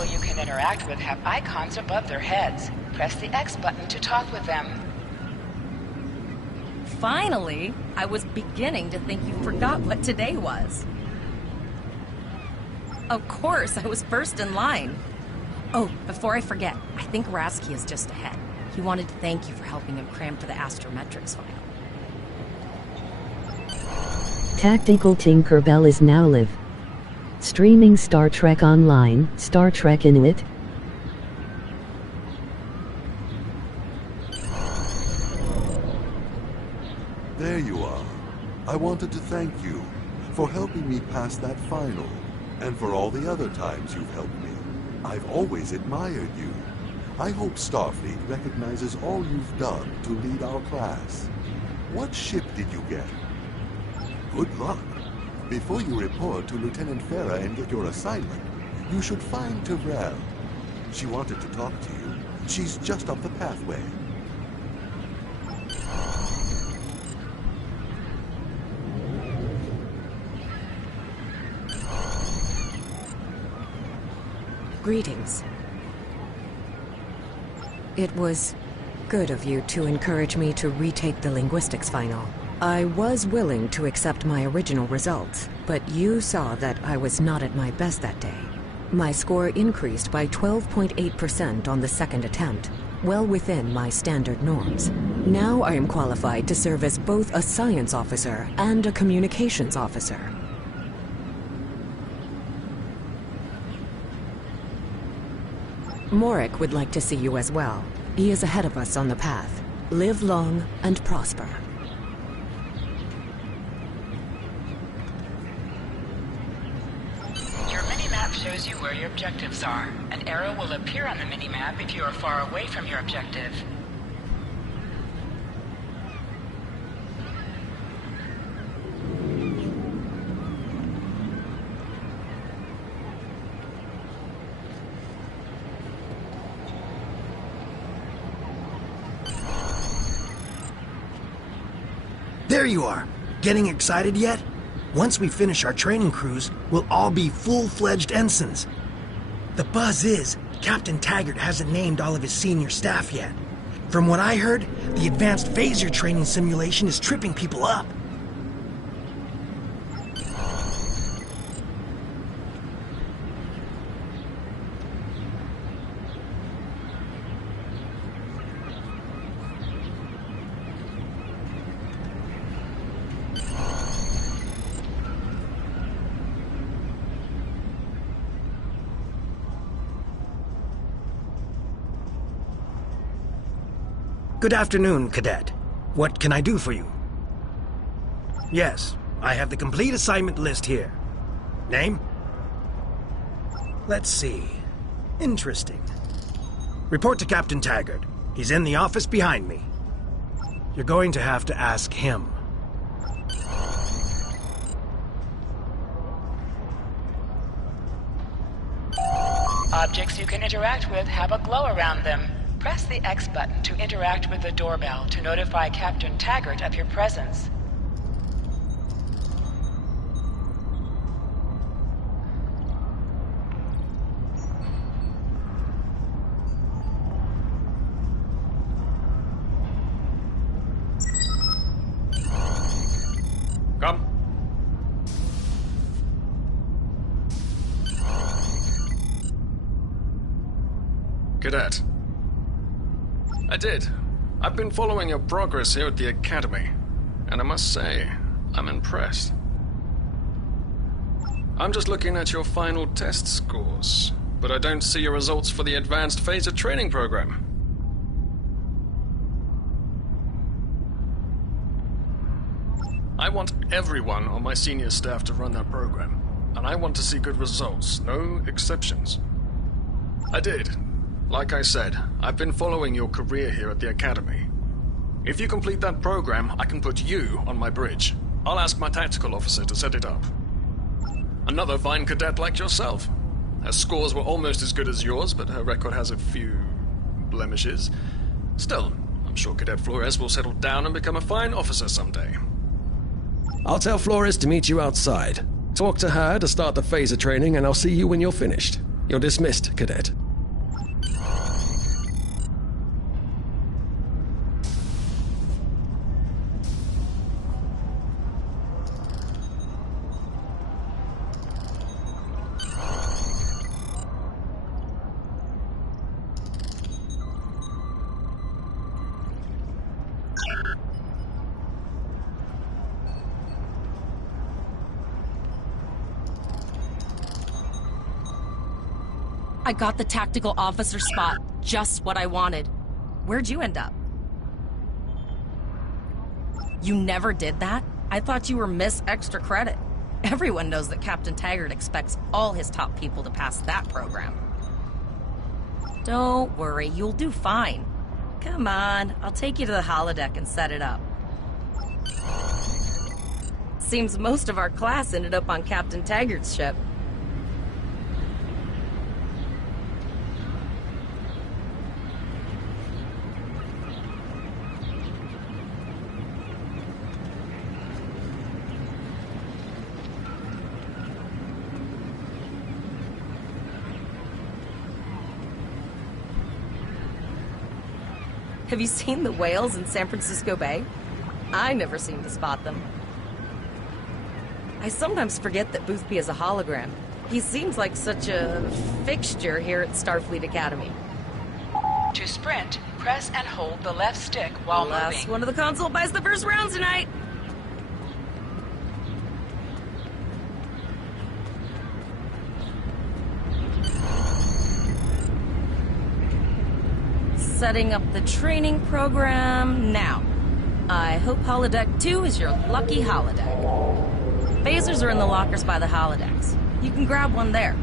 people you can interact with have icons above their heads. Press the X button to talk with them. Finally! I was beginning to think you forgot what today was. Of course, I was first in line. Oh, before I forget, I think Rasky is just ahead. He wanted to thank you for helping him cram for the astrometrics final. Tactical Tinkerbell is now live streaming Star Trek Online, Star Trek Innit. There you are. I wanted to thank you for helping me pass that final, and for all the other times you've helped me. I've always admired you. I hope Starfleet recognizes all you've done to lead our class. What ship did you get? Good luck. Before you report to Lieutenant Farah and get your assignment, you should find Tyrell. She wanted to talk to you. She's just up the pathway. Greetings. It was good of you to encourage me to retake the linguistics final. I was willing to accept my original results, but you saw that I was not at my best that day. My score increased by 12.8% on the second attempt, well within my standard norms. Now I am qualified to serve as both a science officer and a communications officer. Morik would like to see you as well. He is ahead of us on the path. Live long and prosper. Your mini-map shows you where your objectives are. An arrow will appear on the mini-map if you are far away from your objective. There you are! Getting excited yet? Once we finish our training cruise, we'll all be full-fledged ensigns. The buzz is, Captain Taggart hasn't named all of his senior staff yet. From what I heard, the advanced phaser training simulation is tripping people up. Good afternoon, Cadet. What can I do for you? Yes, I have the complete assignment list here. Name? Let's see. Interesting. Report to Captain Taggart. He's in the office behind me. You're going to have to ask him. Objects you can interact with have a glow around them. Press the X button to interact with the doorbell to notify Captain Taggart of your presence. Come. Cadet. I did. I've been following your progress here at the Academy, and I must say, I'm impressed. I'm just looking at your final test scores, but I don't see your results for the Advanced Phaser Training Program. I want everyone on my senior staff to run that program, and I want to see good results, no exceptions. I did. Like I said, I've been following your career here at the Academy. If you complete that program, I can put you on my bridge. I'll ask my tactical officer to set it up. Another fine cadet like yourself. Her scores were almost as good as yours, but her record has a few blemishes. Still, I'm sure Cadet Flores will settle down and become a fine officer someday. I'll tell Flores to meet you outside. Talk to her to start the phaser training, and I'll see you when you're finished. You're dismissed, Cadet. I got the tactical officer spot. Just what I wanted. Where'd you end up? You never did that? I thought you were Miss Extra Credit. Everyone knows that Captain Taggart expects all his top people to pass that program. Don't worry, you'll do fine. Come on, I'll take you to the holodeck and set it up. Seems most of our class ended up on Captain Taggart's ship. Have you seen the whales in San Francisco Bay? I never seem to spot them. I sometimes forget that Boothby is a hologram. He seems like such a fixture here at Starfleet Academy. To sprint, press and hold the left stick while Last moving. one of the console buys the first round tonight! Setting up the training program now. I hope Holodeck 2 is your lucky holodeck. Phasers are in the lockers by the holodecks. You can grab one there.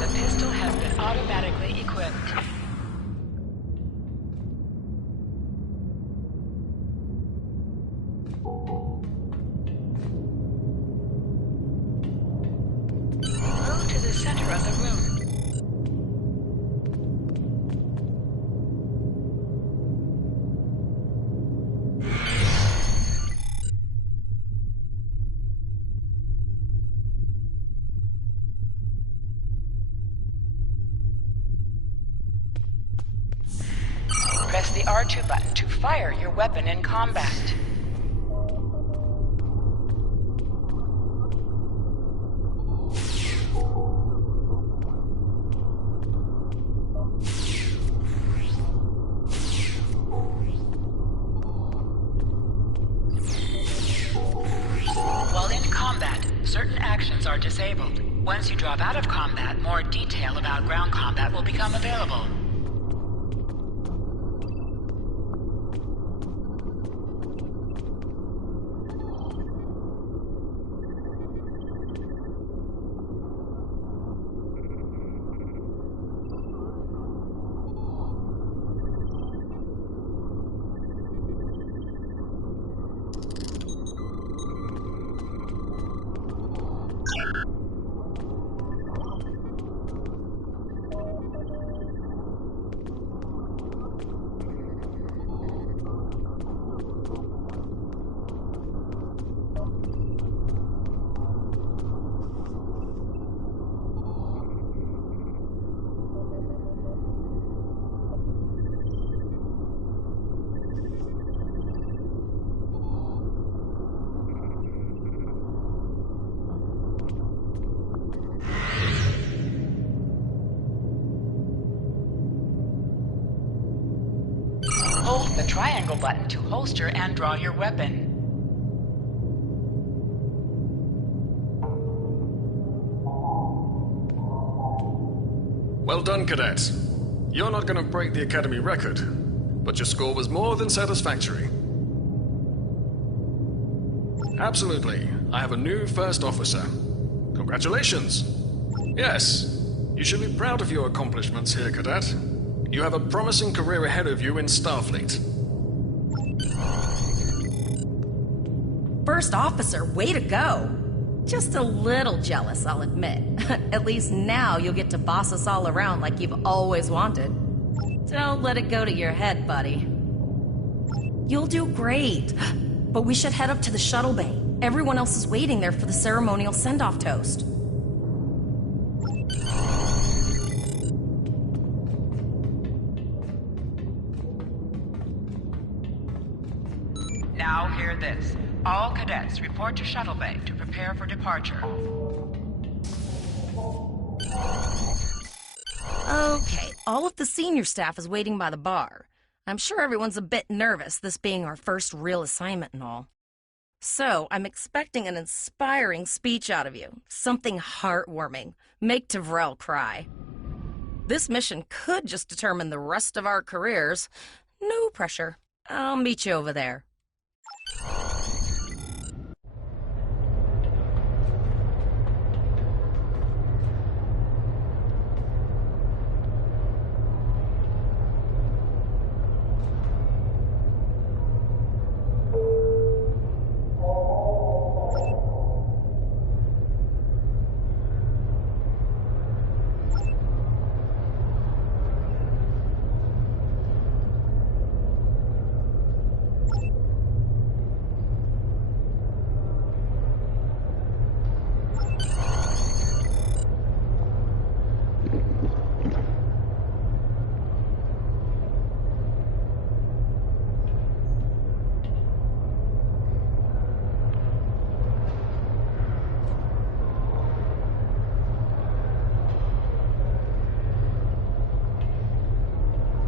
The pistol has been automatically equipped. Move to the center of the room. Press the R2 button to fire your weapon in combat. While in combat, certain actions are disabled. Once you drop out of combat, more detail about ground combat will become available. Hold the triangle button to holster and draw your weapon. Well done, cadets. You're not going to break the Academy record, but your score was more than satisfactory. Absolutely. I have a new first officer. Congratulations. Yes, you should be proud of your accomplishments here, Cadet. You have a promising career ahead of you in Starfleet. First officer, way to go! Just a little jealous, I'll admit. At least now you'll get to boss us all around like you've always wanted. Don't let it go to your head, buddy. You'll do great. But we should head up to the shuttle bay. Everyone else is waiting there for the ceremonial send-off toast. Now hear this. All cadets report to shuttle bay to prepare for departure. Okay, all of the senior staff is waiting by the bar. I'm sure everyone's a bit nervous, this being our first real assignment and all. So, I'm expecting an inspiring speech out of you. Something heartwarming. Make Tavrel cry. This mission could just determine the rest of our careers. No pressure. I'll meet you over there.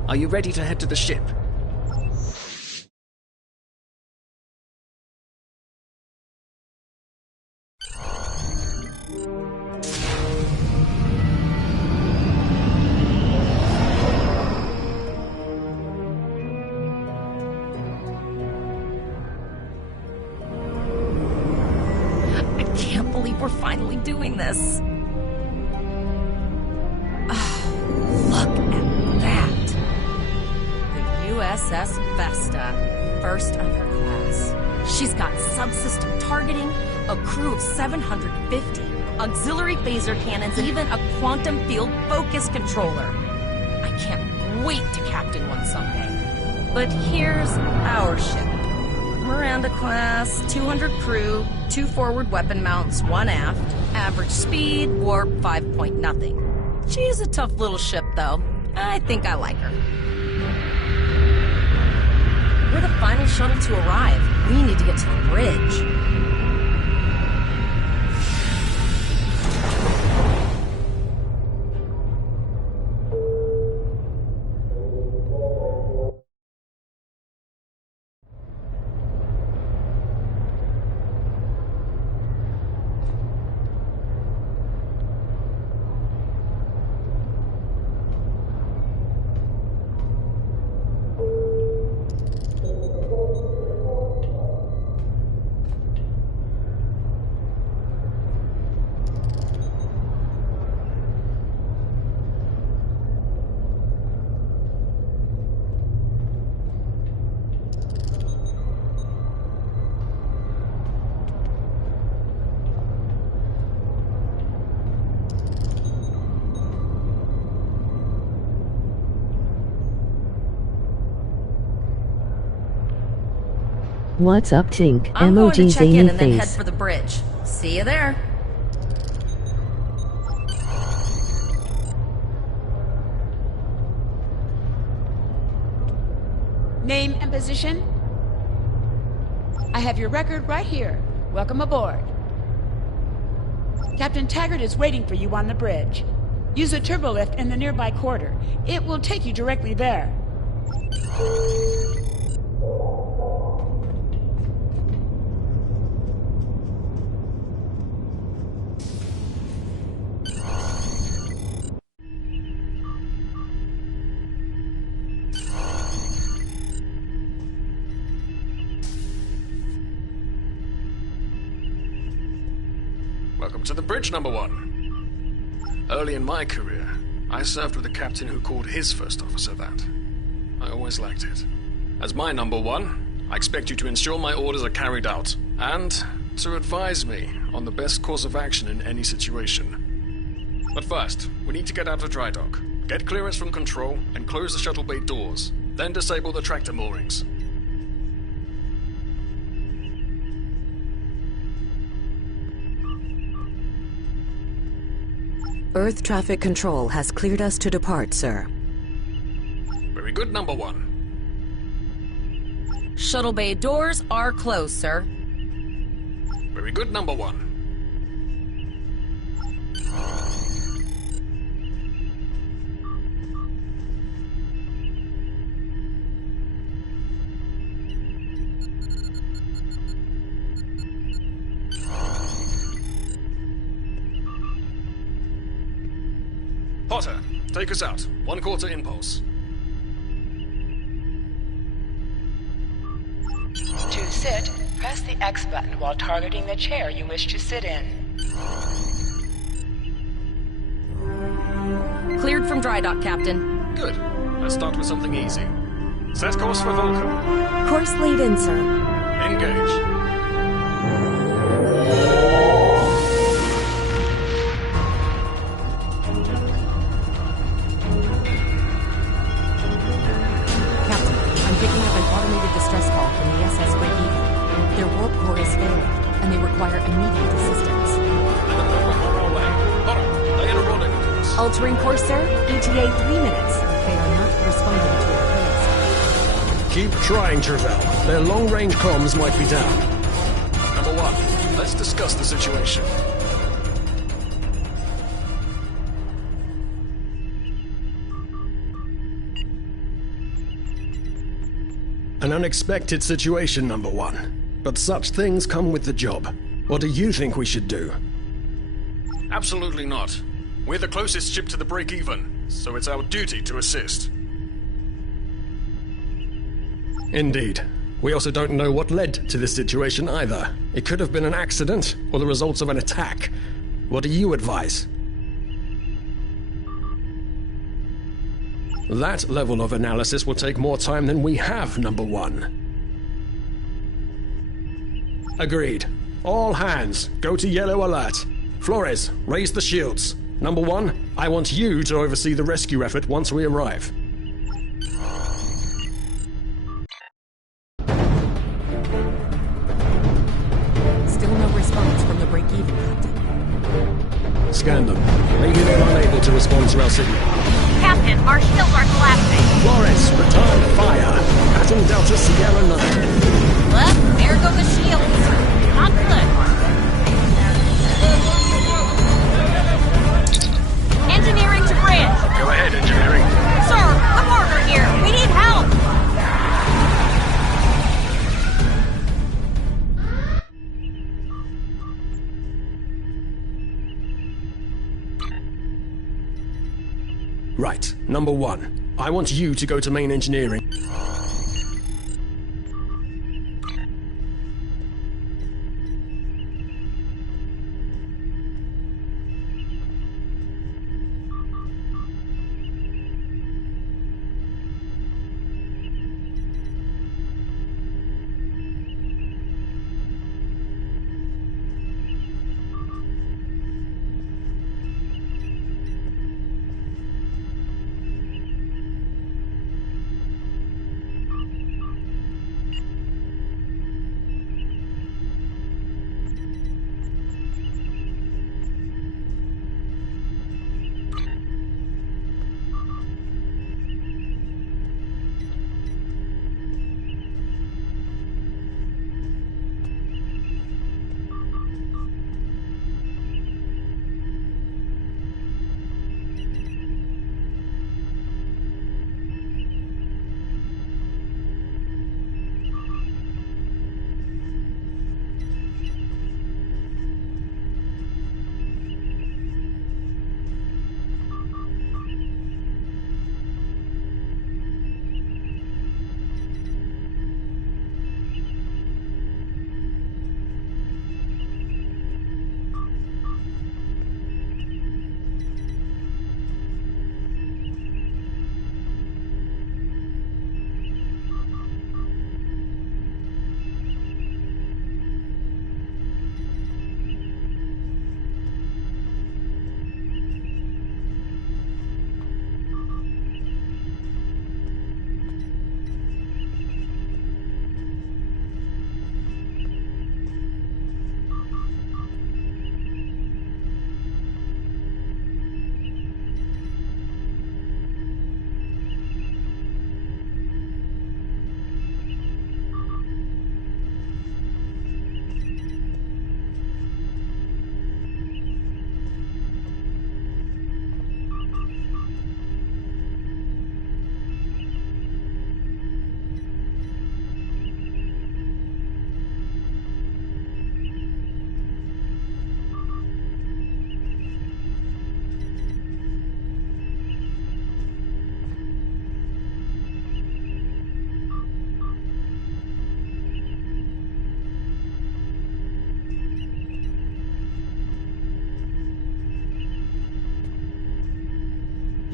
Are you ready to head to the ship? I can't believe we're finally doing this. Look at that. The USS Vesta, first of her class. She's got subsystem targeting, a crew of 750, auxiliary phaser cannons, even a quantum field focus controller. I can't wait to captain one someday. But here's our ship. Miranda class, 200 crew, 2 forward weapon mounts, 1 aft, average speed, warp 5 point nothing. She's a tough little ship, though. I think I like her. We're the final shuttle to arrive. We need to get to the bridge. What's up, Tink? I'm going to Emoji check in zany and then head face. for the bridge. See you there. Name and position? I have your record right here. Welcome aboard. Captain Taggart is waiting for you on the bridge. Use a turbolift in the nearby quarter. It will take you directly there. Welcome to the bridge, number one. Early in my career, I served with a captain who called his first officer that. I always liked it. As my number one, I expect you to ensure my orders are carried out, and to advise me on the best course of action in any situation. But first, we need to get out of dry dock, get clearance from control, and close the shuttle bay doors, then disable the tractor moorings. Earth traffic control has cleared us to depart, sir. Very good, number one. Shuttle bay doors are closed, sir. Very good, number one. Potter, take us out. 1/4 impulse. To sit, press the X button while targeting the chair you wish to sit in. Cleared from dry dock, Captain. Good. Let's start with something easy. Set course for Vulcan. Course laid in, sir. Engage. Captain, I'm picking up an automated distress call from the SS Breakeven. Their warp core has failed, and they require immediate assistance. Altering course, sir. ETA 3 minutes. They are not responding to our calls. Keep trying, Travell. Their long-range comms might be down. Number one, let's discuss the situation. An unexpected situation, number one. But such things come with the job. What do you think we should do? Absolutely not. We're the closest ship to the break-even, so it's our duty to assist. Indeed. We also don't know what led to this situation either. It could have been an accident, or the results of an attack. What do you advise? That level of analysis will take more time than we have, number one. Agreed. All hands, go to yellow alert. Flores, raise the shields. Number one, I want you to oversee the rescue effort once we arrive. Still no response from the break-even, Captain. Scan them. Maybe they're unable to respond to our signal. Captain, our shields are collapsing. Flores, return fire. Pattern Delta Sierra 9. Well, there go the shields. Not good. Engineering to bridge. Go ahead, engineering. Sir, the border here. We need help. Right, number one. I want you to go to main engineering.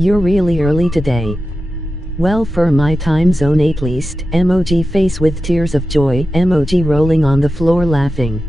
You're really early today. Well, for my time zone at least. Emoji face with tears of joy. Emoji rolling on the floor laughing.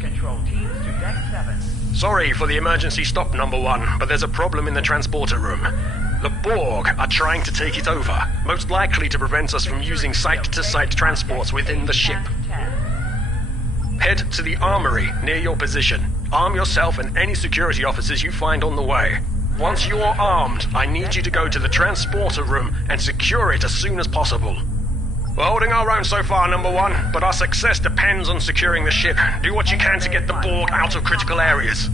Control teams to deck 7. Sorry for the emergency stop, number 1, but there's a problem in the transporter room. The Borg are trying to take it over, most likely to prevent us from using site-to-site transports within the ship. Head to the armory near your position. Arm yourself and any security officers you find on the way. Once you're armed, I need you to go to the transporter room and secure it as soon as possible. We're holding our own so far, number 1, but our success depends on securing the ship. Do what you can to get the Borg out of critical areas.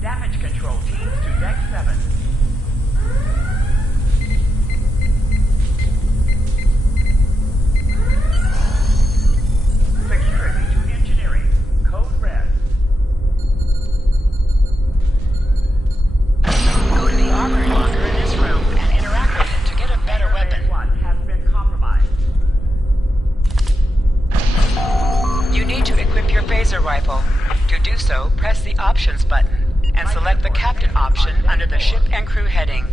Damage control teams to deck 7. Security to engineering. Code red. Go to the armory locker in this room and interact with it to get a better weapon. One has been compromised. You need to equip your phaser rifle. To do so, press the options button and select the captain option under the ship and crew heading.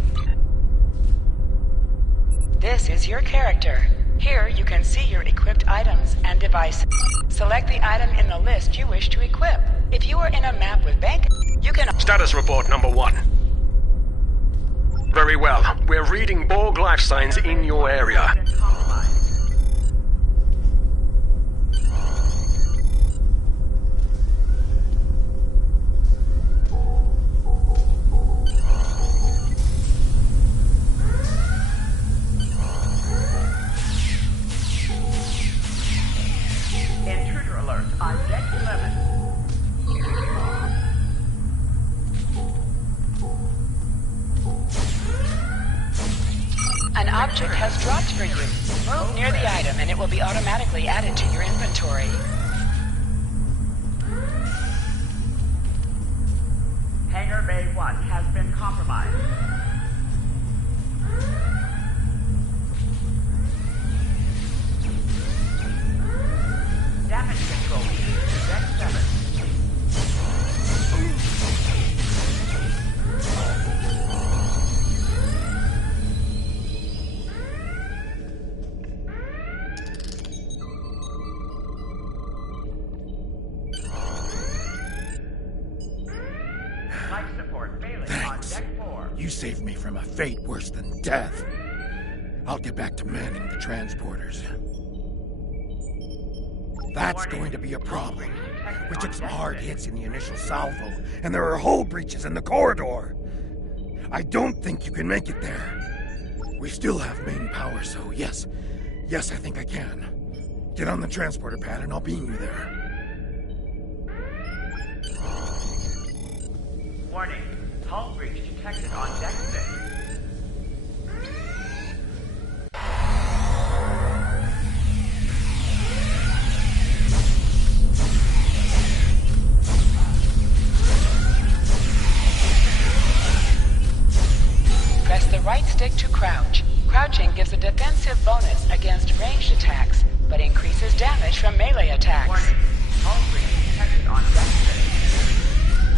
This is your character. Here you can see your equipped items and devices. Select the item in the list you wish to equip. If you are in a map with bank, you can... Status report, number 1. Very well. We're reading Borg life signs in your area. Intruder alert on deck 11. An object has dropped for you. Move near the item and it will be automatically added to your inventory. Hangar Bay 1 has been compromised. Damage control teams to deck 7. Life support failing on deck 4. You saved me from a fate worse than death. I'll get back to manning the transporters. That's going to be a problem. We took some hard hits in the initial salvo, and there are hull breaches in the corridor. I don't think you can make it there. We still have main power, so yes, I think I can. Get on the transporter pad and I'll beam you there. Warning. Hull breach detected on deck 6. Press the right stick to crouch. Crouching gives a defensive bonus against ranged attacks, but increases damage from melee attacks. Warning. Hull breach detected on deck 6.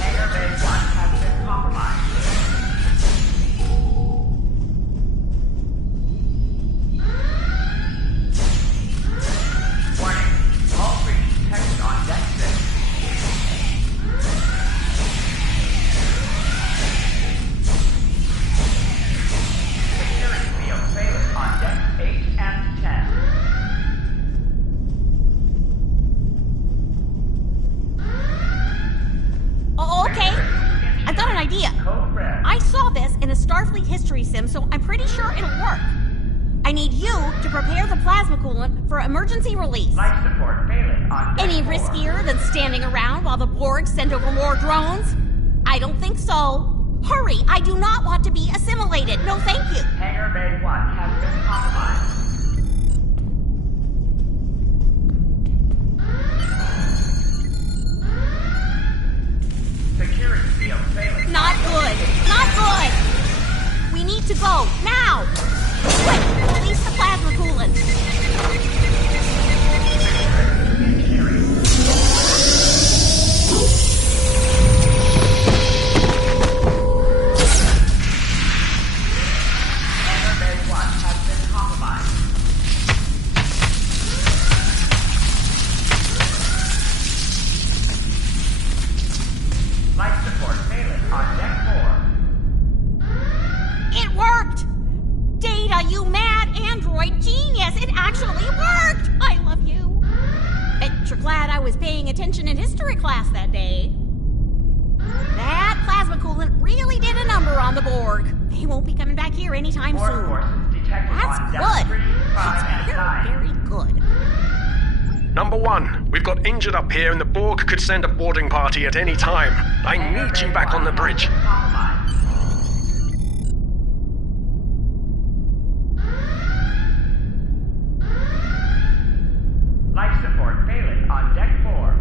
Hangar Bay 1 has been compromised. Warning. Hull breach detected on deck 6. Security field failing on decks 8 and 10. Oh, okay. I've got an idea. Code red. I saw this in a Starfleet history sim, so I'm pretty sure it'll work. I need you to prepare the plasma coolant for emergency release. Life support failing on deck Any 4. riskier than standing around while the Borg send over more drones? I don't think so. Hurry, I do not want to be assimilated. No, thank you. Hangar Bay 1 has been compromised. Security field failing. Not good. Not good. We need to go now. Quick, release the plasma coolant. Engineering. Hangar Bay 1 has been compromised. Life support failing on deck 4. It worked! Data, you mad android genius! It actually worked! I love you. Bet you're glad I was paying attention in history class that day. That plasma coolant really did a number on the Borg. They won't be coming back here anytime Borg soon. forces detected That's on deck good. 3, 5, and It's 9. very, very good. Number 1, we've got injured up here and the Borg could send a boarding party at any time. I need you back on the bridge. Compromised. Life support failing on deck 4.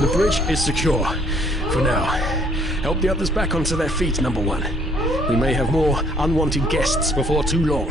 The bridge is secure. For now. Help the others back onto their feet, Number 1. We may have more unwanted guests before too long.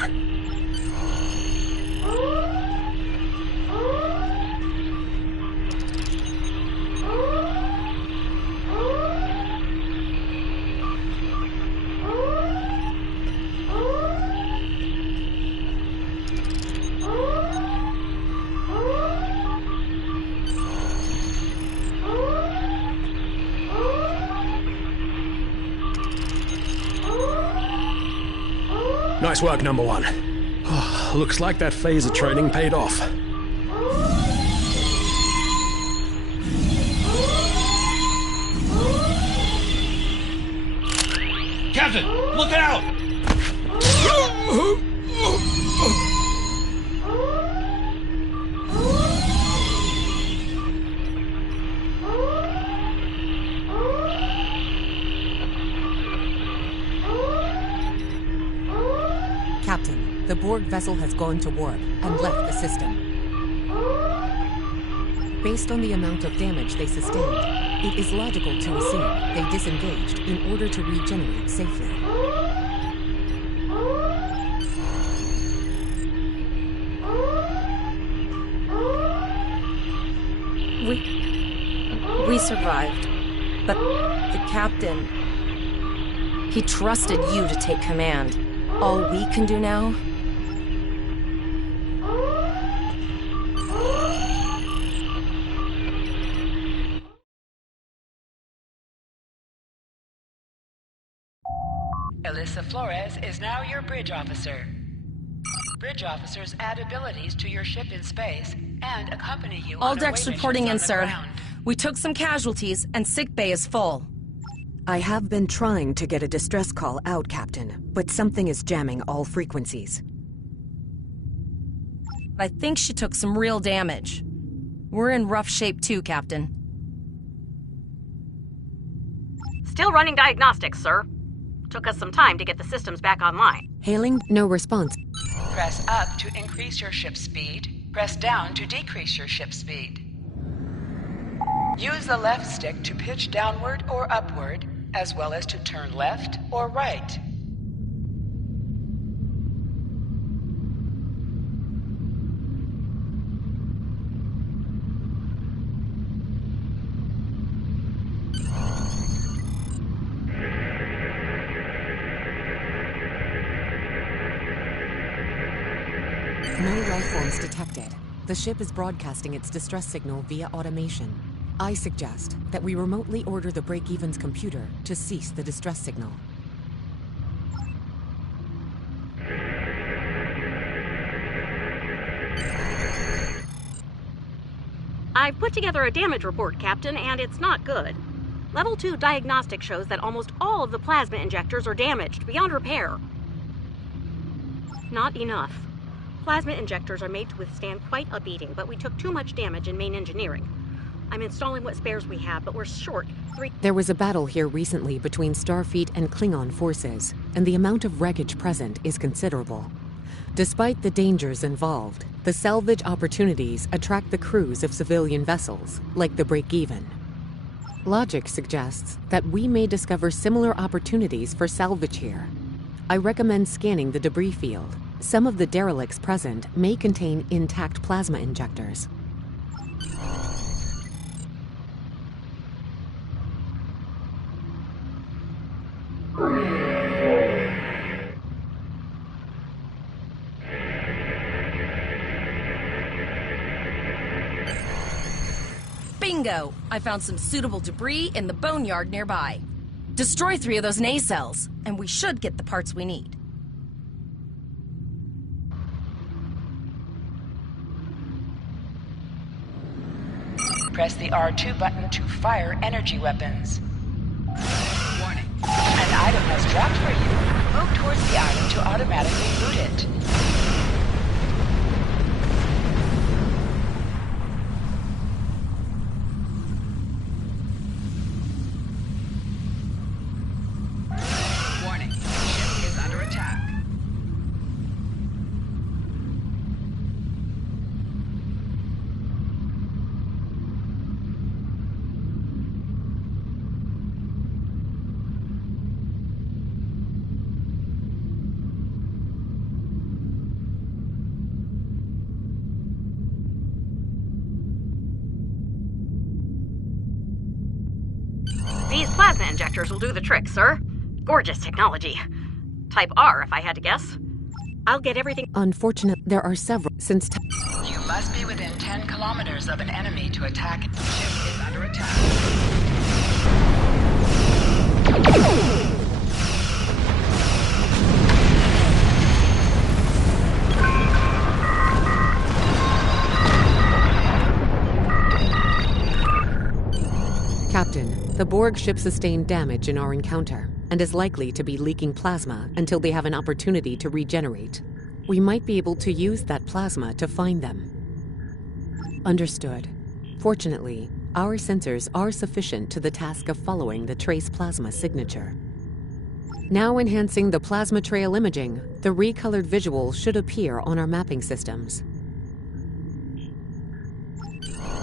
Nice work, Number 1. Oh, looks like that phaser training paid off. Captain, look out! Captain, the Borg vessel has gone to warp and left the system. Based on the amount of damage they sustained, it is logical to assume they disengaged in order to regenerate safely. We survived. But the captain... He trusted you to take command. All we can do now... Alyssa Flores is now your bridge officer. Bridge officers add abilities to your ship in space and accompany you All on decks away reporting in, missions on the sir. ground. We took some casualties, and sickbay is full. I have been trying to get a distress call out, Captain, but something is jamming all frequencies. I think she took some real damage. We're in rough shape too, Captain. Still running diagnostics, sir. Took us some time to get the systems back online. Hailing, no response. Press up to increase your ship speed. Press down to decrease your ship speed. Use the left stick to pitch downward or upward, as well as to turn left or right. No life forms detected. The ship is broadcasting its distress signal via automation. I suggest that we remotely order the break-evens computer to cease the distress signal. I've put together a damage report, Captain, and it's not good. Level 2 diagnostic shows that almost all of the plasma injectors are damaged beyond repair. Not enough. Plasma injectors are made to withstand quite a beating, but we took too much damage in main engineering. I'm installing what spares we have, but we're short 3... There was a battle here recently between Starfleet and Klingon forces, and the amount of wreckage present is considerable. Despite the dangers involved, the salvage opportunities attract the crews of civilian vessels, like the Break-Even. Logic suggests that we may discover similar opportunities for salvage here. I recommend scanning the debris field. Some of the derelicts present may contain intact plasma injectors. Bingo! I found some suitable debris in the boneyard nearby. Destroy 3 of those nacelles, and we should get the parts we need. Press the R2 button to fire energy weapons. Warning. An item has dropped for you. Move towards the item to automatically loot it. Warning. Ship is under attack. These plasma injectors will do the trick, sir. Gorgeous technology. Type R, if I had to guess. I'll get everything... Unfortunate, there are several since... You must be within 10 kilometers of an enemy to attack it. The ship is under attack. Captain, the Borg ship sustained damage in our encounter and is likely to be leaking plasma until they have an opportunity to regenerate. We might be able to use that plasma to find them. Understood. Fortunately, our sensors are sufficient to the task of following the trace plasma signature. Now enhancing the plasma trail imaging, the recolored visuals should appear on our mapping systems.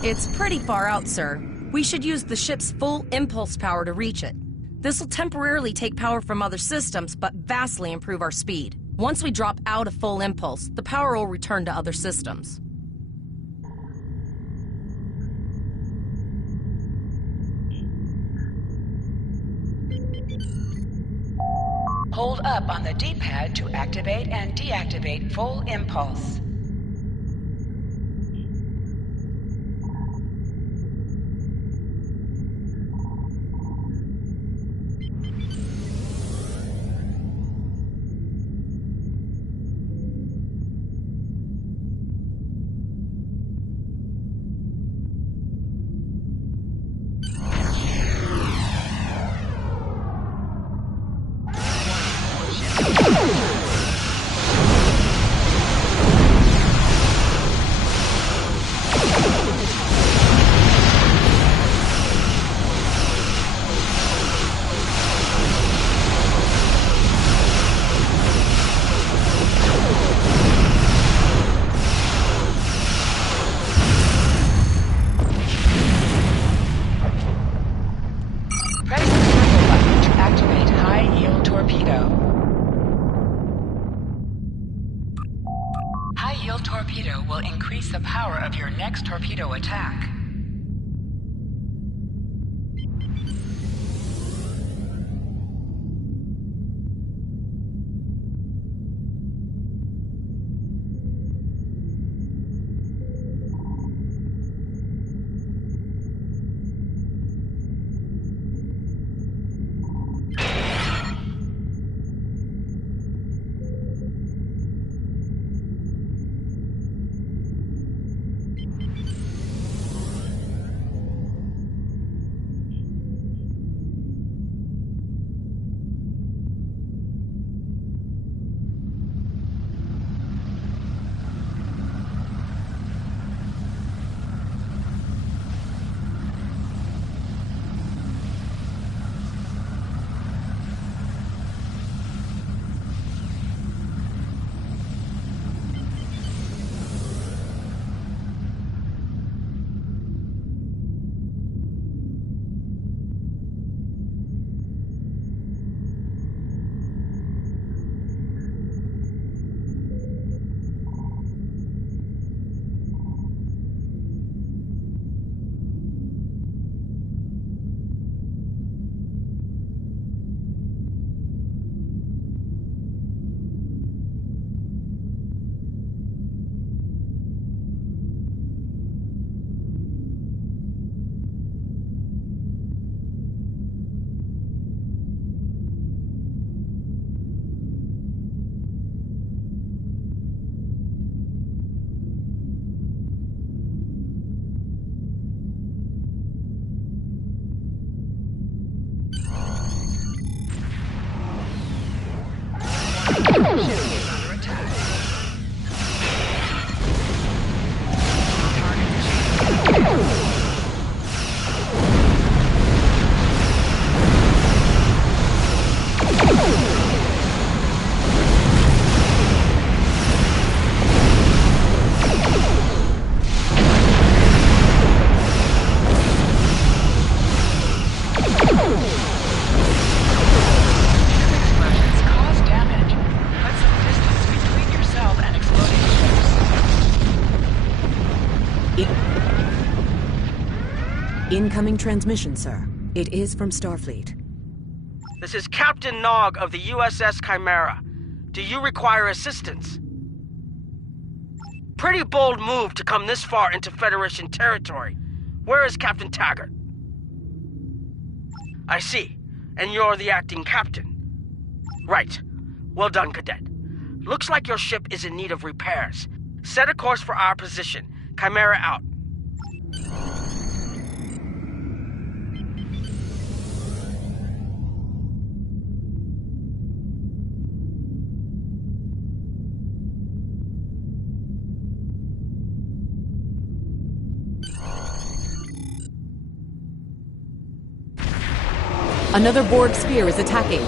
It's pretty far out, sir. We should use the ship's full impulse power to reach it. This will temporarily take power from other systems, but vastly improve our speed. Once we drop out of full impulse, the power will return to other systems. Hold up on the D-pad to activate and deactivate full impulse. High-yield torpedo will increase the power of your next torpedo attack. Incoming transmission, sir. It is from Starfleet. This is Captain Nog of the USS Chimera. Do you require assistance? Pretty bold move to come this far into Federation territory. Where is Captain Taggart? I see. And you're the acting captain. Right. Well done, Cadet. Looks like your ship is in need of repairs. Set a course for our position. Chimera out. Another Borg sphere is attacking.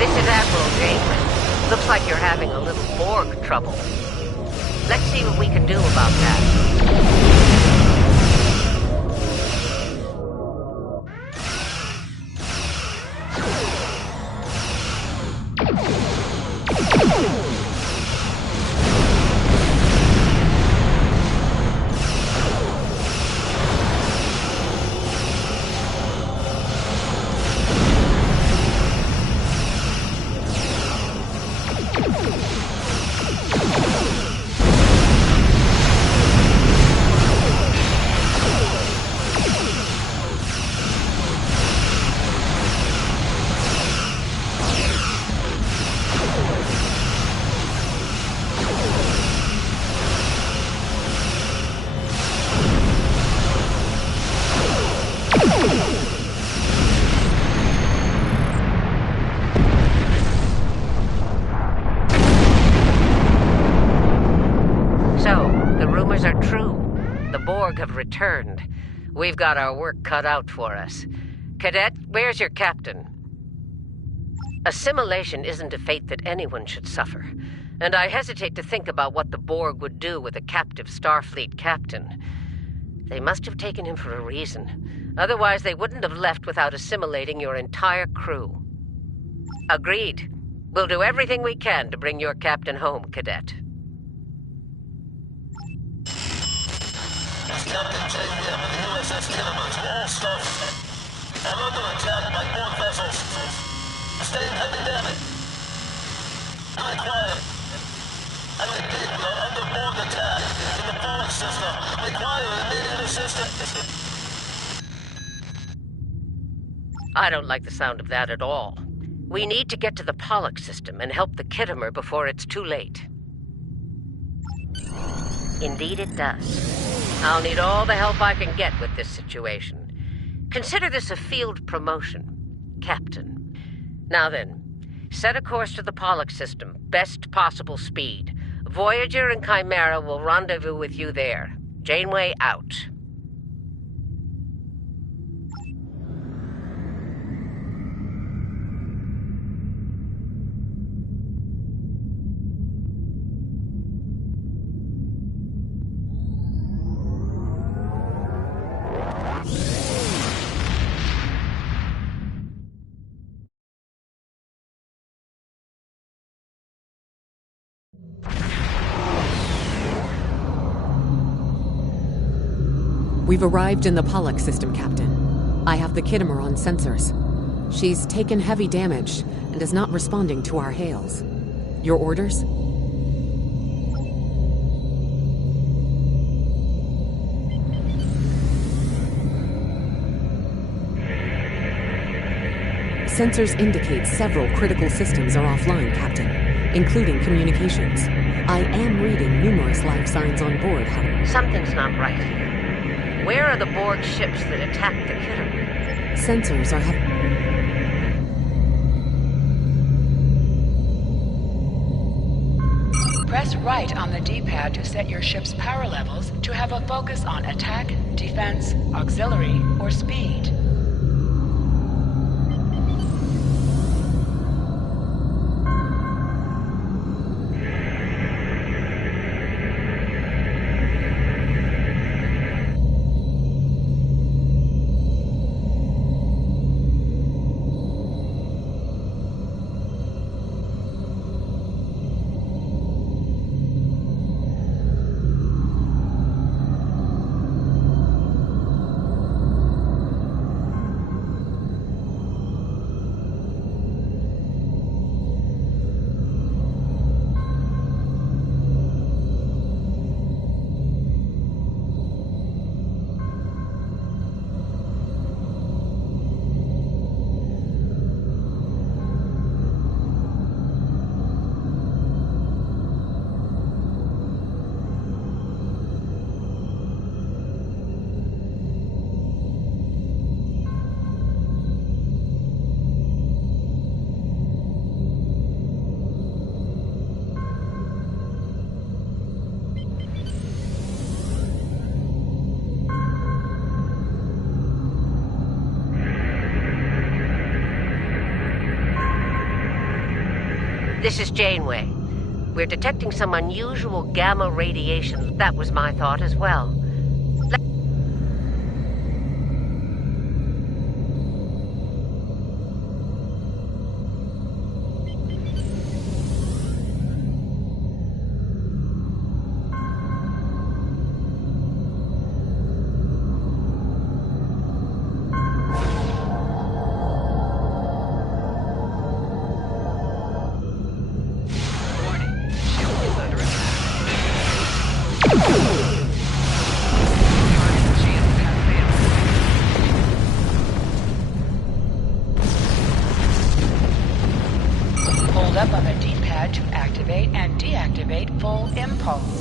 This is Admiral Janeway. Looks like you're having a little Borg trouble. Let's see what we can do about that. Have returned. We've got our work cut out for us. Cadet, where's your captain? Assimilation isn't a fate that anyone should suffer, and I hesitate to think about what the Borg would do with a captive Starfleet captain. They must have taken him for a reason. Otherwise, they wouldn't have left without assimilating your entire crew. Agreed. We'll do everything we can to bring your captain home, Cadet. Captain J.M. and the USS Kittimer to all Starfleet. I'm under attack by Borg vessels. Sustained heavy damage. Very quiet. I repeat, we are under Borg attack in the Borg system. Require immediate assistance. I don't like the sound of that at all. We need to get to the Pollux system and help the Kittimer before it's too late. Indeed it does. I'll need all the help I can get with this situation. Consider this a field promotion, Captain. Now then, set a course to the Pollux system, best possible speed. Voyager and Chimera will rendezvous with you there. Janeway out. We've arrived in the Pollux system, Captain. I have the Kittimer on sensors. She's taken heavy damage and is not responding to our hails. Your orders? Sensors indicate several critical systems are offline, Captain, including communications. I am reading numerous life signs on board, however. Something's not right here. Where are the Borg ships that attacked the Kittimer? Sensors are Press right on the D-pad to set your ship's power levels to have a focus on attack, defense, auxiliary, or speed. This is Janeway. We're detecting some unusual gamma radiation. That was my thought as well. Hold up on the D-pad to activate and deactivate full impulse.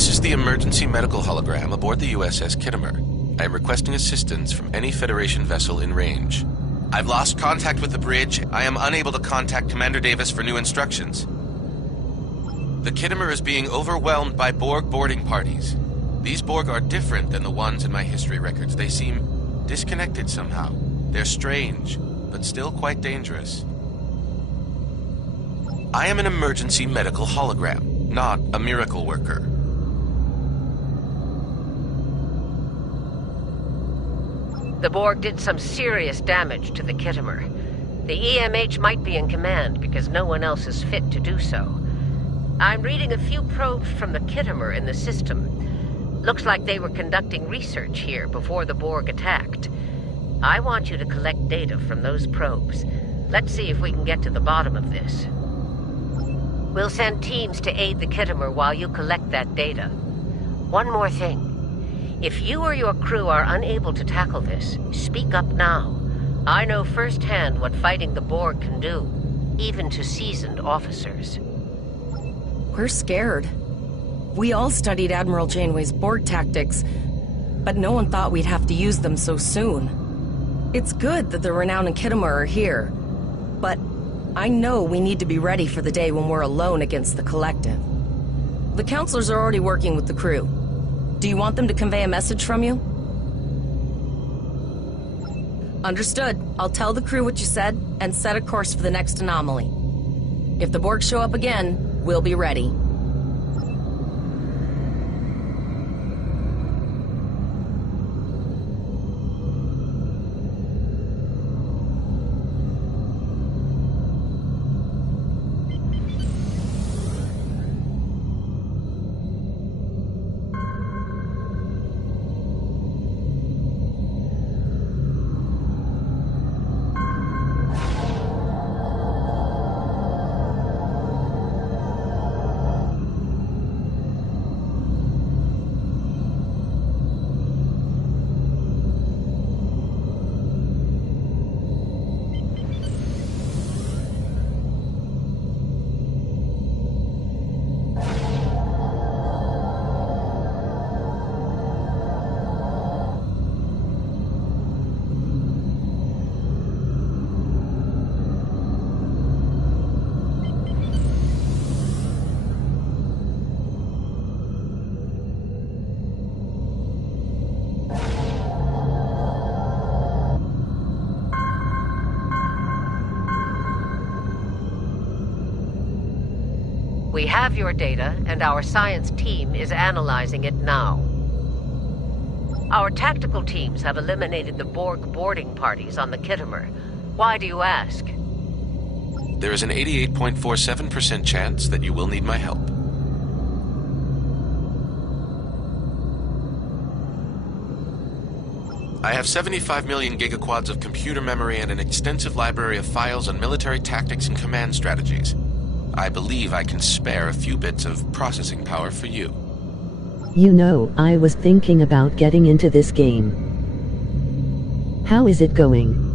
This is the emergency medical hologram aboard the USS Kittimer. I am requesting assistance from any Federation vessel in range. I've lost contact with the bridge. I am unable to contact Commander Davis for new instructions. The Kittimer is being overwhelmed by Borg boarding parties. These Borg are different than the ones in my history records. They seem disconnected somehow. They're strange, but still quite dangerous. I am an emergency medical hologram, not a miracle worker. The Borg did some serious damage to the Kittimer. The EMH might be in command because no one else is fit to do so. I'm reading a few probes from the Kittimer in the system. Looks like they were conducting research here before the Borg attacked. I want you to collect data from those probes. Let's see if we can get to the bottom of this. We'll send teams to aid the Kittimer while you collect that data. One more thing. If you or your crew are unable to tackle this, speak up now. I know firsthand what fighting the Borg can do, even to seasoned officers. We're scared. We all studied Admiral Janeway's Borg tactics, but no one thought we'd have to use them so soon. It's good that the Renown and Kittimer are here, but I know we need to be ready for the day when we're alone against the Collective. The counselors are already working with the crew. Do you want them to convey a message from you? Understood. I'll tell the crew what you said and set a course for the next anomaly. If the Borg show up again, we'll be ready. We have your data, and our science team is analyzing it now. Our tactical teams have eliminated the Borg boarding parties on the Kittimer. Why do you ask? There is an 88.47% chance that you will need my help. I have 75 million gigaquads of computer memory and an extensive library of files on military tactics and command strategies. I believe I can spare a few bits of processing power for you. You know, I was thinking about getting into this game. How is it going?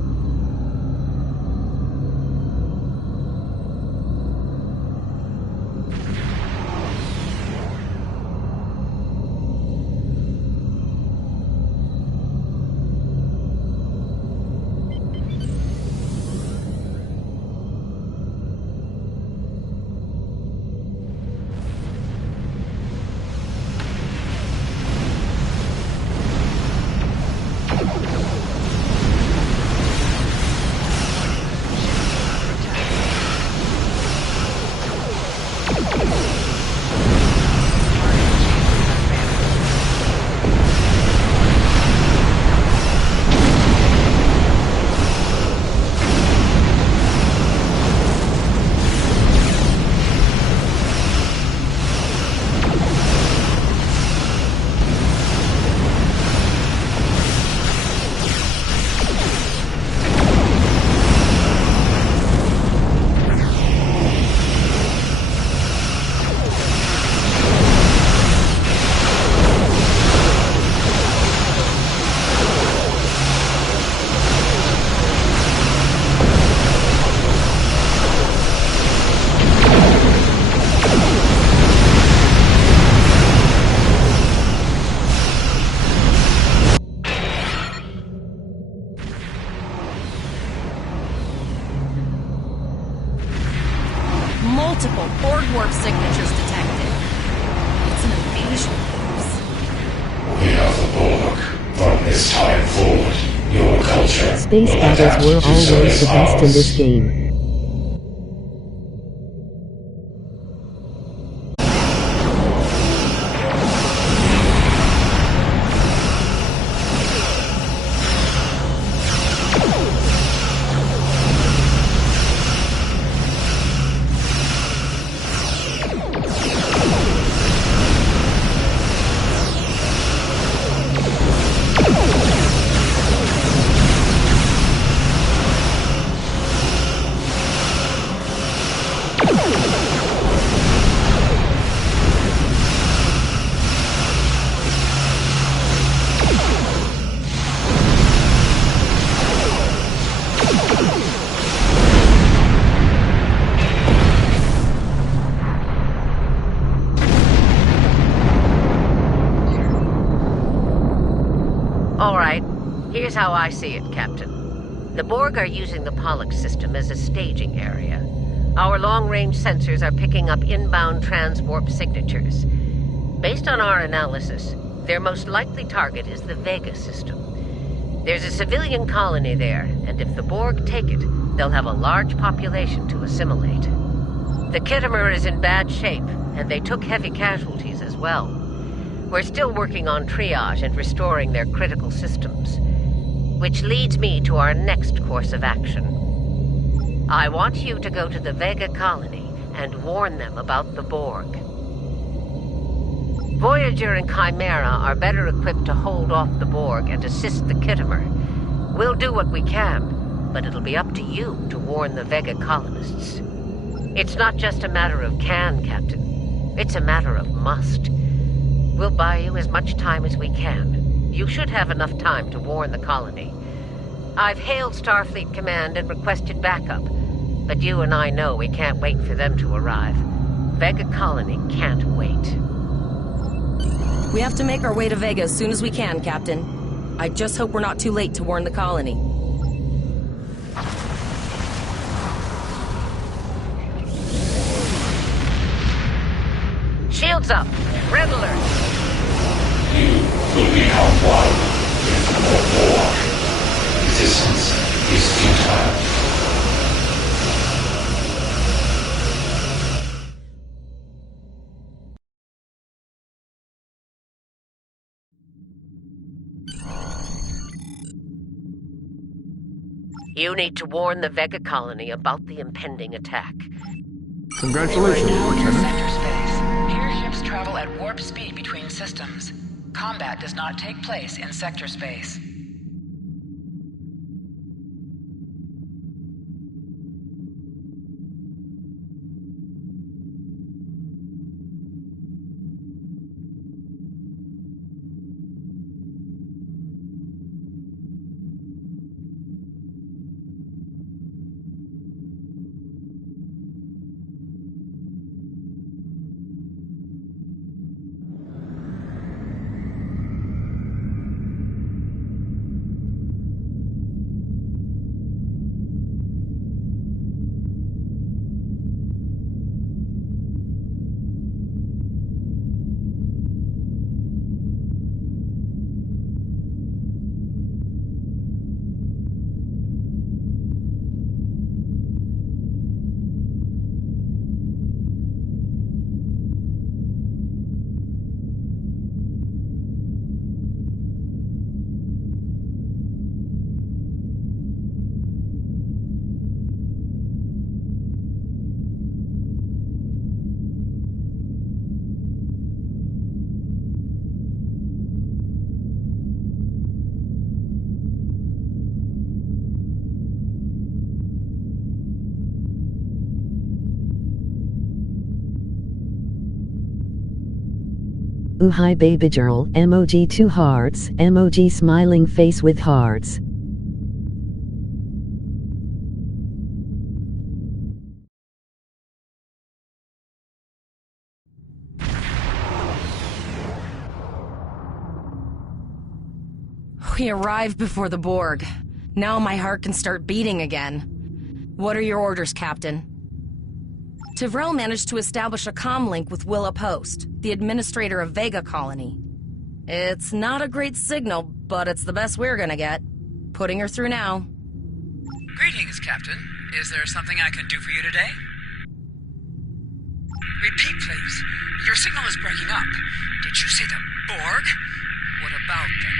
Multiple Borg warp signatures detected. It's an invasion force. We are the Borg. From this time forward, your culture Space will battles adapt were to always service the best in ours. this game. All right, here's how I see it, Captain. The Borg are using the Pollux system as a staging area. Our long-range sensors are picking up inbound transwarp signatures. Based on our analysis, their most likely target is the Vega system. There's a civilian colony there, and if the Borg take it, they'll have a large population to assimilate. The Kittimer is in bad shape, and they took heavy casualties as well. We're still working on triage and restoring their critical systems. Which leads me to our next course of action. I want you to go to the Vega colony and warn them about the Borg. Voyager and Chimera are better equipped to hold off the Borg and assist the Kittimer. We'll do what we can, but it'll be up to you to warn the Vega colonists. It's not just a matter of can, Captain. It's a matter of must. We'll buy you as much time as we can. You should have enough time to warn the colony. I've hailed Starfleet Command and requested backup, but you and I know we can't wait for them to arrive. Vega Colony can't wait. We have to make our way to Vega as soon as we can, Captain. I just hope we're not too late to warn the colony. Shields up! Red alert! You will become one with the Borg. Resistance is futile. You need to warn the Vega colony about the impending attack. Congratulations, Lieutenant. Sector space. Here ships travel at warp speed between systems. Combat does not take place in sector space. Ooh hi baby girl, emoji 2 hearts, emoji smiling face with hearts. We arrived before the Borg. Now my heart can start beating again. What are your orders, Captain? Tivrel managed to establish a comm link with Willa Post, the administrator of Vega Colony. It's not a great signal, but it's the best we're gonna get. Putting her through now. Greetings, Captain. Is there something I can do for you today? Repeat, please. Your signal is breaking up. Did you say the Borg? What about them?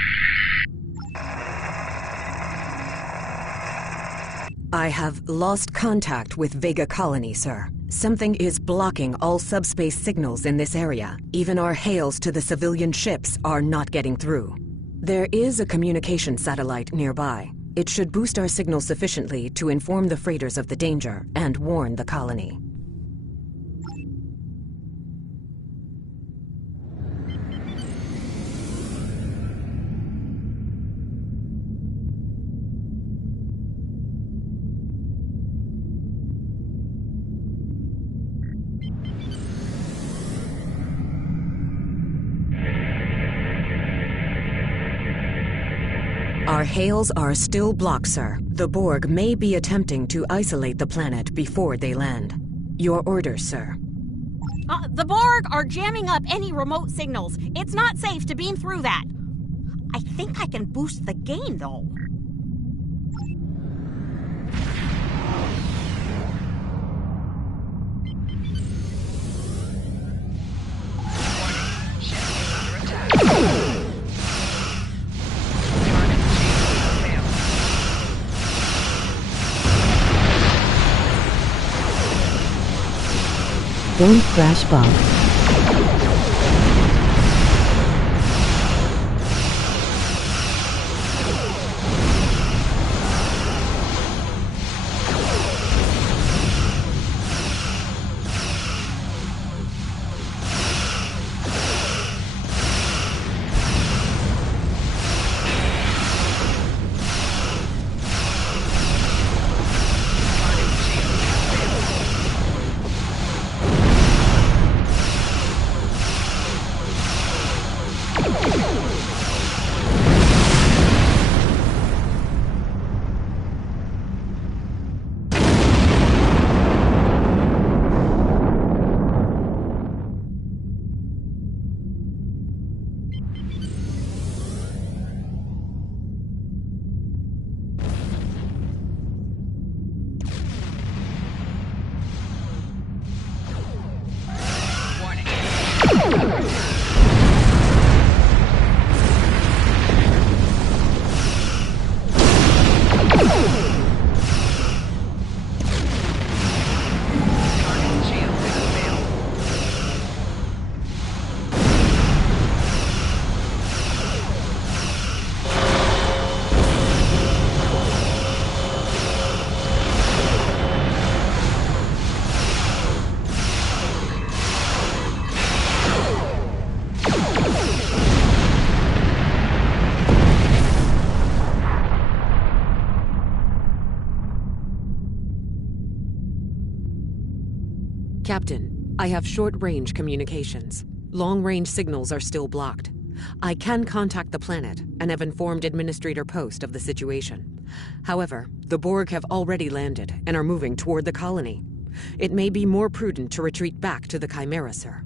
I have lost contact with Vega Colony, sir. Something is blocking all subspace signals in this area. Even our hails to the civilian ships are not getting through. There is a communication satellite nearby. It should boost our signal sufficiently to inform the freighters of the danger and warn the colony. Our hails are still blocked, sir. The Borg may be attempting to isolate the planet before they land. Your orders, sir. The Borg are jamming up any remote signals. It's not safe to beam through that. I think I can boost the gain, though. Don't crash, Bob. Captain, I have short-range communications. Long-range signals are still blocked. I can contact the planet and have informed Administrator Post of the situation. However, the Borg have already landed and are moving toward the colony. It may be more prudent to retreat back to the Chimera, sir.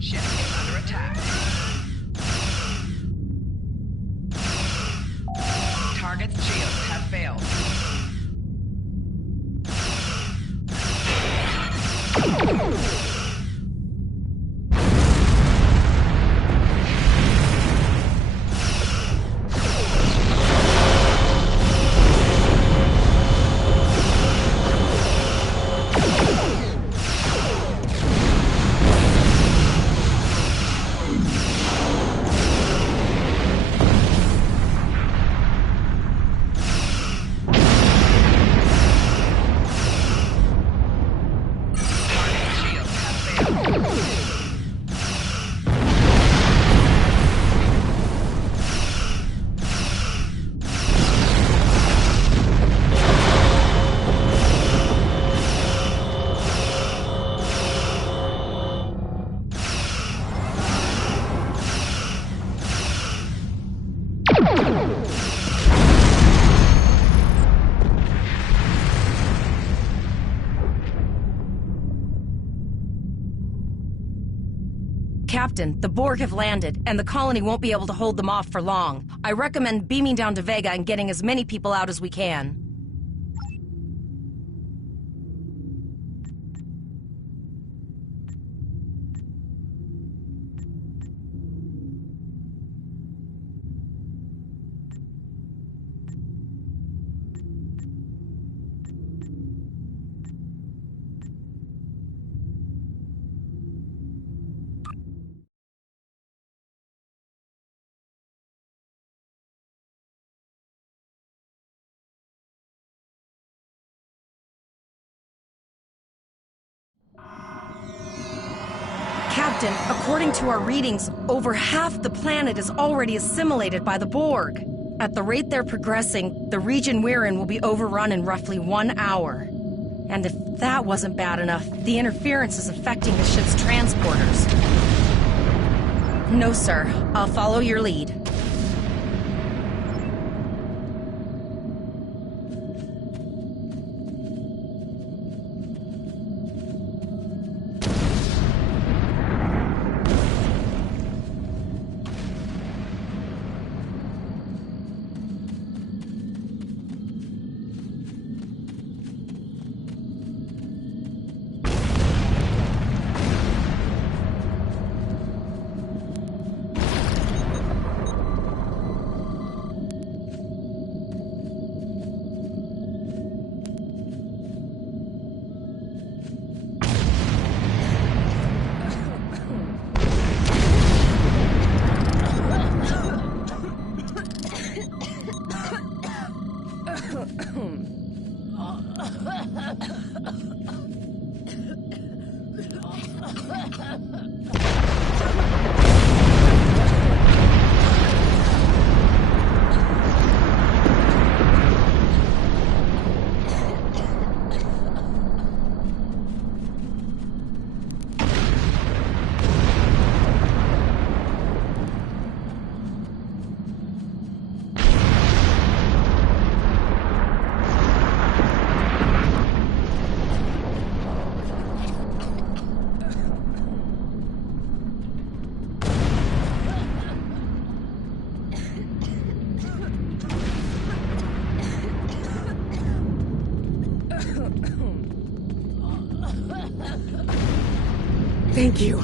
Ship is under attack. Target's shields have failed. Captain, the Borg have landed, and the colony won't be able to hold them off for long. I recommend beaming down to Vega and getting as many people out as we can. Captain, according to our readings, over half the planet is already assimilated by the Borg. At the rate they're progressing, the region we're in will be overrun in roughly 1 hour. And if that wasn't bad enough, the interference is affecting the ship's transporters. No, sir. I'll follow your lead. Thank you.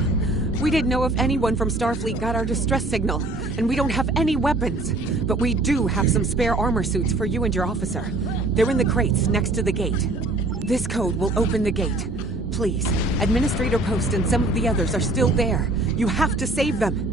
We didn't know if anyone from Starfleet got our distress signal, and we don't have any weapons. But we do have some spare armor suits for you and your officer. They're in the crates next to the gate. This code will open the gate. Please, Administrator Post and some of the others are still there. You have to save them.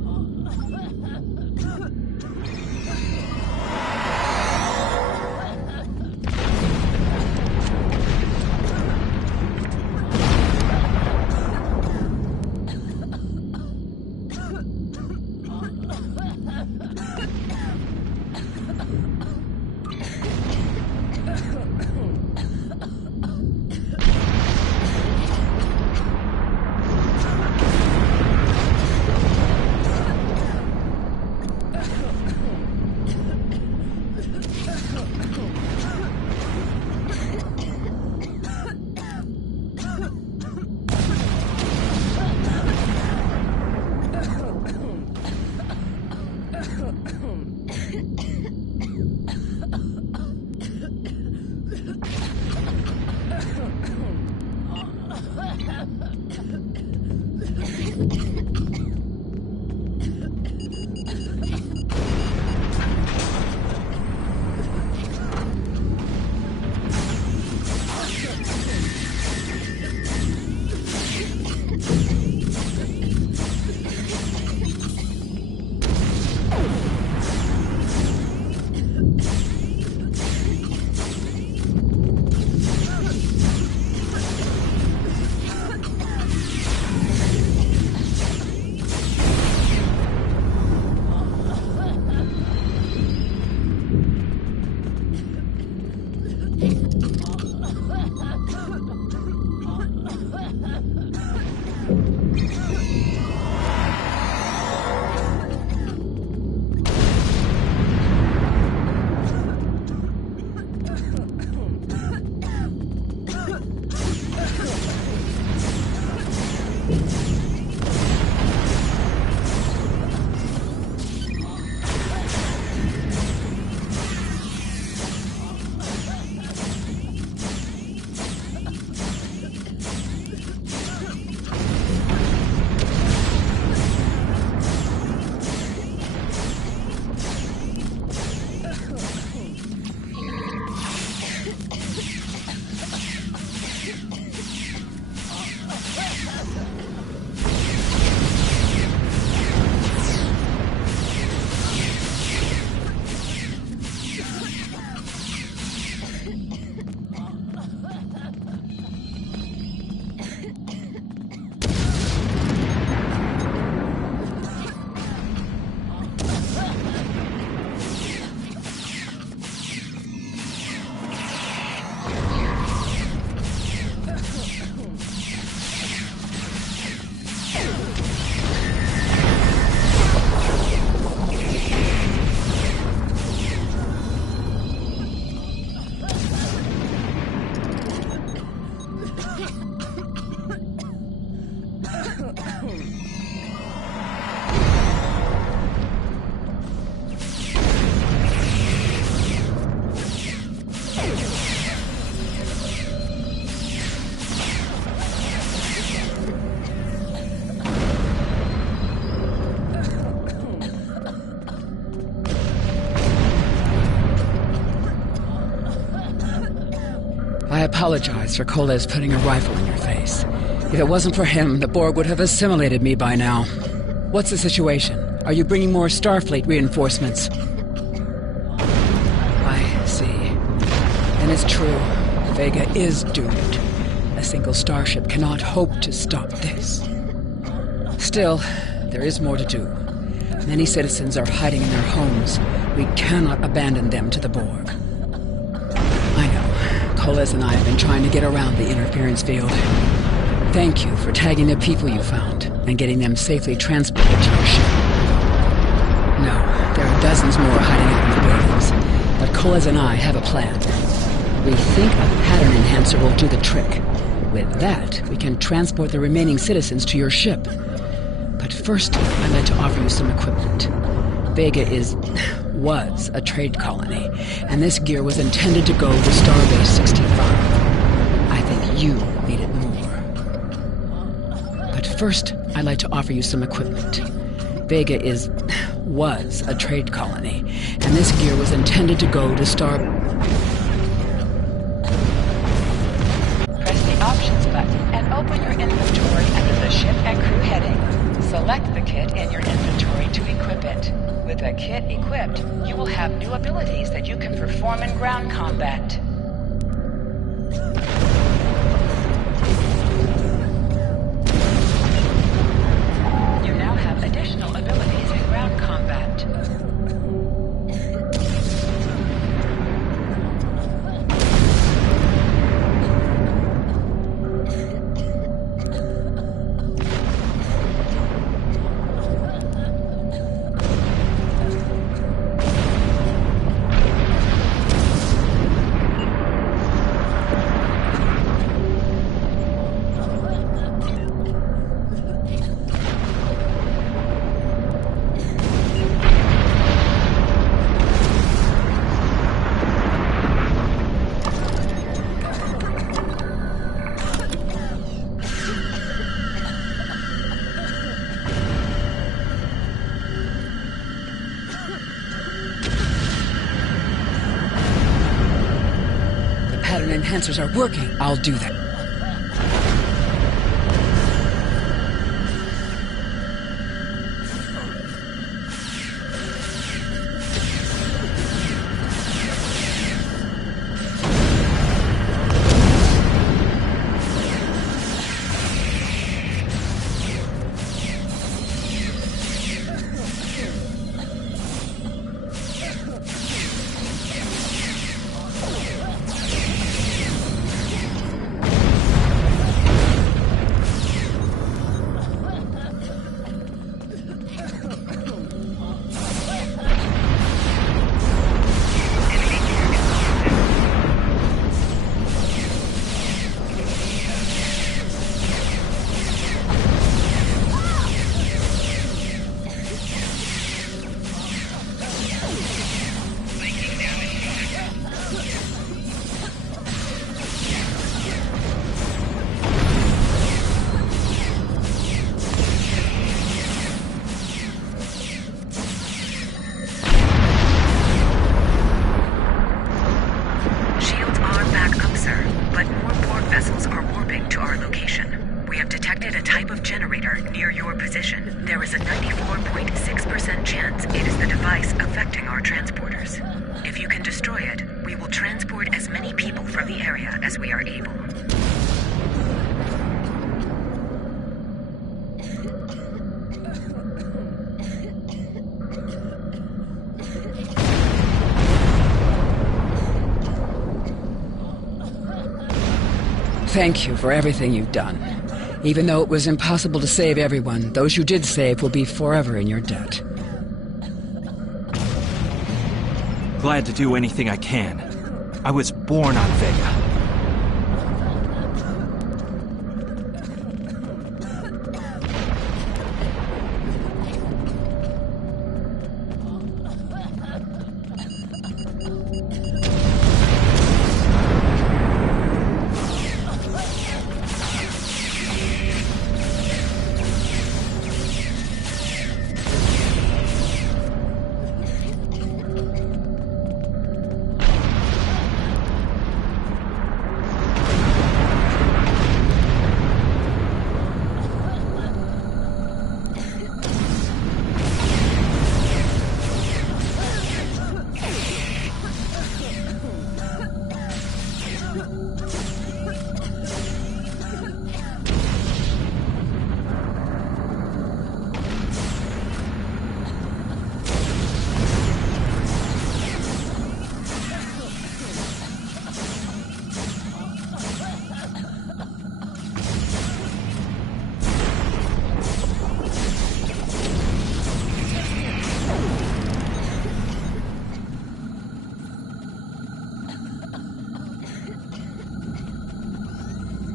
I apologize for Koles putting a rifle in your face. If it wasn't for him, the Borg would have assimilated me by now. What's the situation? Are you bringing more Starfleet reinforcements? I see. Then it's true. Vega is doomed. A single starship cannot hope to stop this. Still, there is more to do. Many citizens are hiding in their homes. We cannot abandon them to the Borg. I know. Koles and I have been trying to get around the interference field. Thank you for tagging the people you found and getting them safely transported to your ship. No, there are dozens more hiding out in the buildings, but Koles and I have a plan. We think a pattern enhancer will do the trick. With that, we can transport the remaining citizens to your ship. But first, I'd like to offer you some equipment. Vega was a trade colony, and this gear was intended to go to Starbase 65. I think you need it more. But First, I'd like to offer you some equipment. Vega was a trade colony, and this gear was intended to go to Star... Press the Options button and open your inventory under the ship and crew heading. Select the kit in your inventory to equip it. With the kit equipped, you will have new abilities that you can perform in ground combat. You now have additional abilities in ground combat. Enhancers are working. I'll do that. Thank you for everything you've done. Even though it was impossible to save everyone, those you did save will be forever in your debt. Glad to do anything I can. I was born on Vega.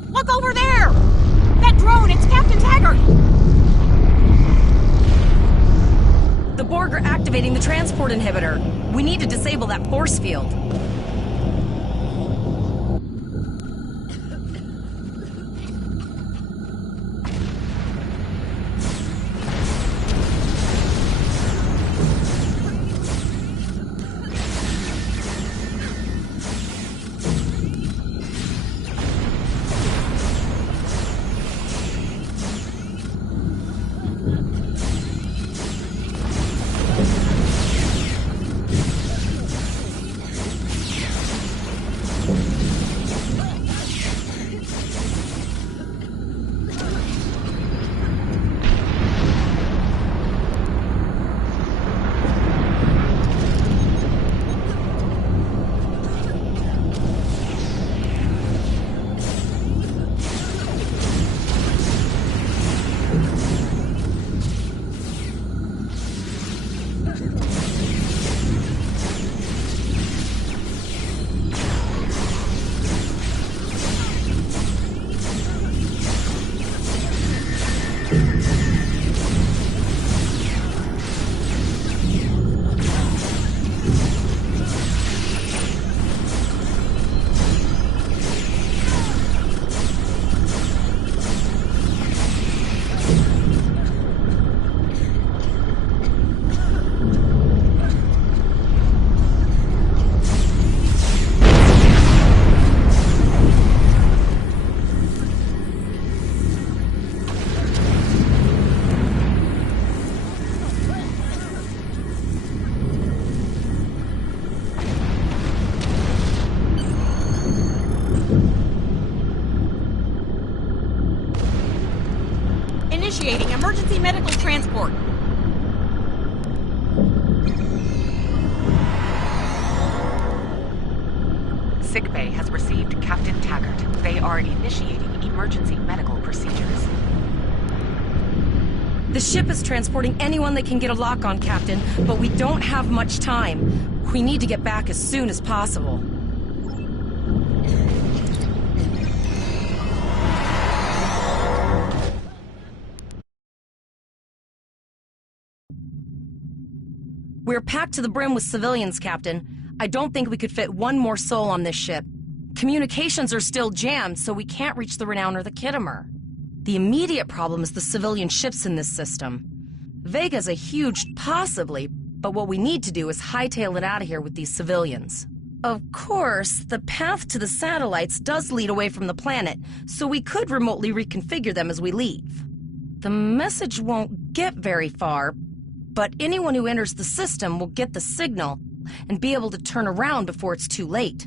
Look over there! That drone, it's Captain Taggart! The Borg are activating the transport inhibitor. We need to disable that force field. emergency medical transport. Sickbay has received Captain Taggart. They are initiating emergency medical procedures. The ship is transporting anyone they can get a lock on, Captain, but we don't have much time. We need to get back as soon as possible. We're packed to the brim with civilians, Captain. I don't think we could fit one more soul on this ship. Communications are still jammed, so we can't reach the Renown or the Kittimer. The immediate problem is the civilian ships in this system. Vega's a huge possibly, but what we need to do is hightail it out of here with these civilians. Of course, the path to the satellites does lead away from the planet, so we could remotely reconfigure them as we leave. The message won't get very far, but anyone who enters the system will get the signal and be able to turn around before it's too late.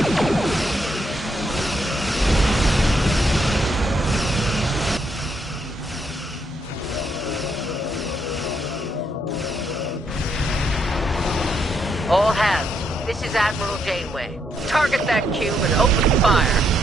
All hands, this is Admiral Janeway. Target that cube and open fire.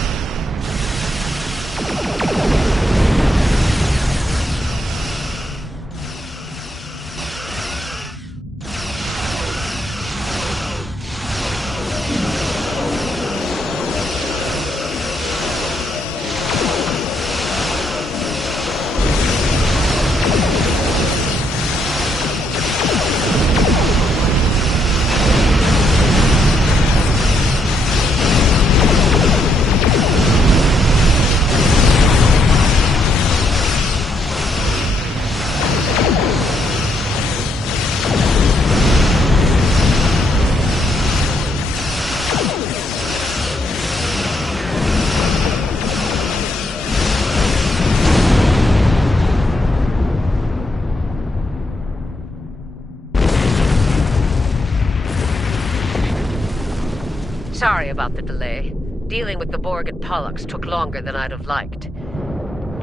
Sorry about the delay. Dealing with the Borg at Pollux took longer than I'd have liked.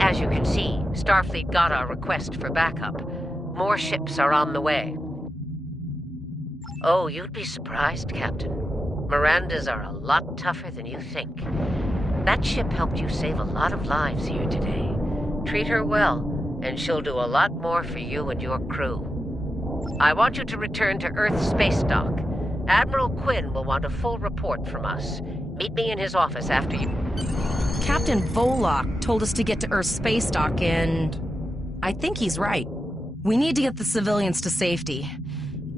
As you can see, Starfleet got our request for backup. More ships are on the way. Oh, you'd be surprised, Captain. Mirandas are a lot tougher than you think. That ship helped you save a lot of lives here today. Treat her well, and she'll do a lot more for you and your crew. I want you to return to Earth's space dock. Admiral Quinn will want a full report from us. Meet me in his office after you... Captain Volok told us to get to Earth's space dock, and I think he's right. We need to get the civilians to safety,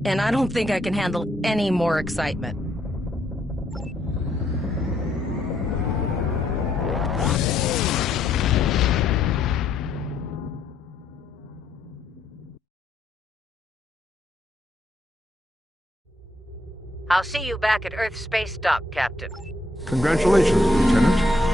and I don't think I can handle any more excitement. I'll see you back at Earth's space dock, Captain. Congratulations, Lieutenant.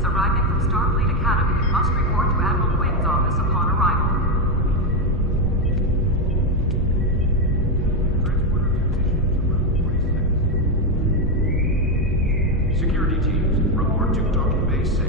Ships arriving from Starfleet Academy must report to Admiral Quinn's office upon arrival. Security teams, report to Docking Bay 6.